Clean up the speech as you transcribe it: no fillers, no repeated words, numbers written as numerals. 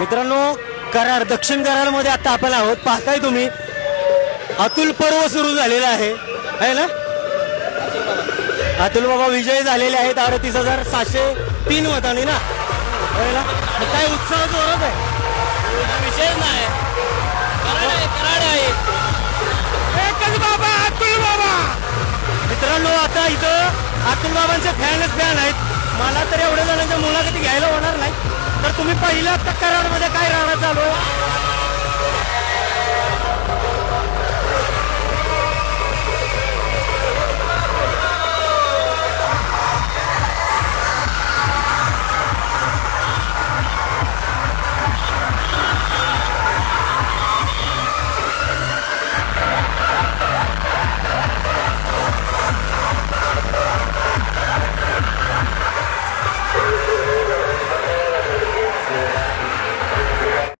मित्रांनो, कराड, दक्षिण कराडमध्ये आता आपण आहोत. पाहताय तुम्ही अतुल पर्व सुरू झालेलं आहे ना. अतुल बाबा विजयी झालेले आहेत 38,703 मतांनी ना. काय उत्साह जोरात आहे. विषय नाही, कराड आहे. एकच बाबा, अतुल बाबा. मित्रांनो, आता इथं अतुल बाबांचे फॅन आहेत. मला तर एवढ्या जणांच्या मुलाखती घ्यायला होणार नाही, तर तुम्ही पहिल्या आता कराडमध्ये काय राहणं चालू आहे.